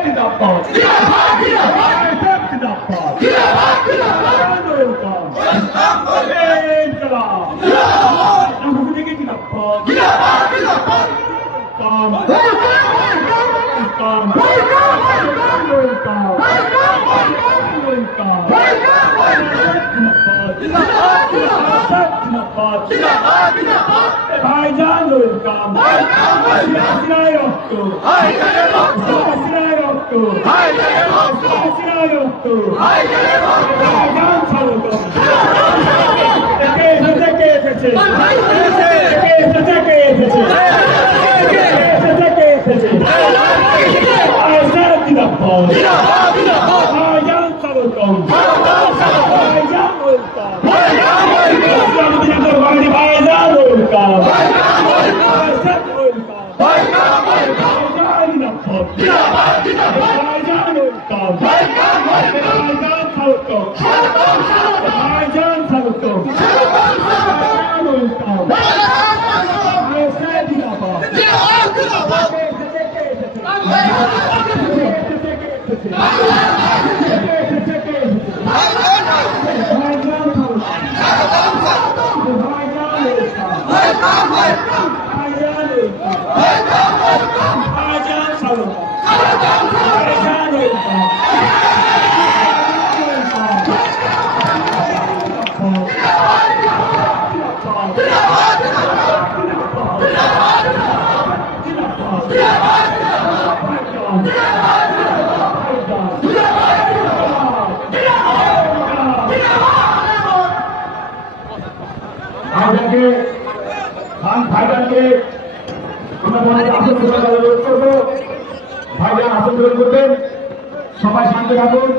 ックだった。パーティーだった。いや、パーティーだった。いや、パーティーだった。なんだよ、か。いや、パーティーだった。いや、パーティーだった。いや、パーティーだった。いや、パーティーだった。いや、パーティーだった。いや、パーティーだった。いや、パーティーだった。いや、パーティーだった。いや、パーティーだった。いや、パーティーだった。いや、パーティーだった。いや、パーティーだった。いや、パーティーだっ。パーティーだっ。パーティーだった。いや、パーティーだっ。パーティーだっ。パーティーだった。いや、パーティーだった。いや、パーティーだった。いや、パーティーだった。はい、じゃあ、どう welcome হাসিনায় রক্ত হাসিনায় রক্ত হাসিনায় রক্ত ভাইজান স্বাগত থেকে এসেছে কে এসেছে কে এসেছে কে এসেছে কে এসেছে কে এসেছে আইসার জিন্দাবাদ ভাইজান স্বাগতম ভাইজান ওয়েলকাম ভাইজান ওয়েলকাম আইসার ওয়েলকাম ভাইজান জিন্দাবাদ স্বাগতম ভাইজান স্বাগতম জিন্দাবাদ ভাইজানকে খান ভাইজানকে আমরা আসন গ্রহণ অনুরোধ করব। ভাইজান আসন গ্রহণ করবেন। সবাই শান্ত থাকুন।